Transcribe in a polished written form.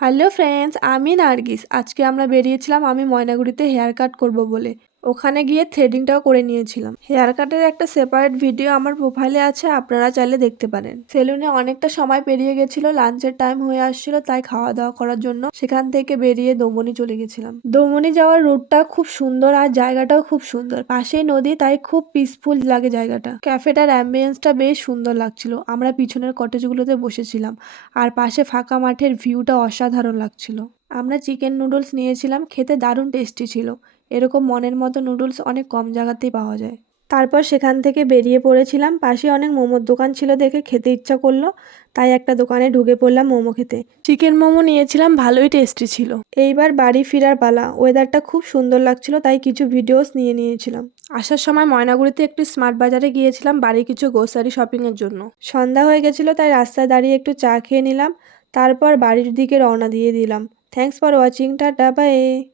Hello friends, আমি নার্গিস। আজকে আমরা বেরিয়েছিলাম আমি ময়নাগুড়িতে হেয়ার কাট করব বলে। ওখানে গিয়ে থ্রেডিংটাও করে নিয়েছিলাম। হেয়ার কাটের একটা সেপারেট ভিডিও আমার প্রোফাইলে আছে, আপনারা চাইলে দেখতে পারেন। সেলুনে অনেকটা সময় পেরিয়ে গেছিল, লাঞ্চের টাইম হয়ে আসছিল, তাই খাওয়া দাওয়া করার জন্য সেখান থেকে বেরিয়ে দমনি চলে গেছিলাম। দমনি যাওয়ার রুটটা খুব সুন্দর আর জায়গাটাও খুব সুন্দর, পাশেই নদী, তাই খুব পিসফুল লাগে জায়গাটা। ক্যাফেটার অ্যাম্বিয়েন্সটা বেশ সুন্দর লাগছিল। আমরা পিছনের কটেজগুলোতে বসেছিলাম আর পাশে ফাঁকা মাঠের ভিউটা অসাধারণ লাগছিল। আমরা চিকেন নুডলস নিয়েছিলাম, খেতে দারুণ টেস্টি ছিল। এরকম মনের মতো নুডলস অনেক কম জায়গাতেই পাওয়া যায়। তারপর সেখান থেকে বেরিয়ে পড়েছিলাম, পাশে অনেক মোমোর দোকান ছিল দেখে খেতে ইচ্ছা করলো, তাই একটা দোকানে ঢুকে পড়লাম মোমো খেতে। চিকেন মোমো নিয়েছিলাম, ভালোই টেস্টি ছিল। এইবার বাড়ি ফেরার পালা। ওয়েদারটা খুব সুন্দর লাগছিল, তাই কিছু ভিডিওস নিয়ে নিয়েছিলাম। আসার সময় ময়নাগুড়িতে একটু স্মার্ট বাজারে গিয়েছিলাম বাড়ি কিছু গ্রোসারি শপিং এর জন্য। সন্ধ্যা হয়ে গেছিল, তাই রাস্তায় দাঁড়িয়ে একটু চা খেয়ে নিলাম। তারপর বাড়ির দিকে রওনা দিয়ে দিলাম। Thanks for watching, tata bye.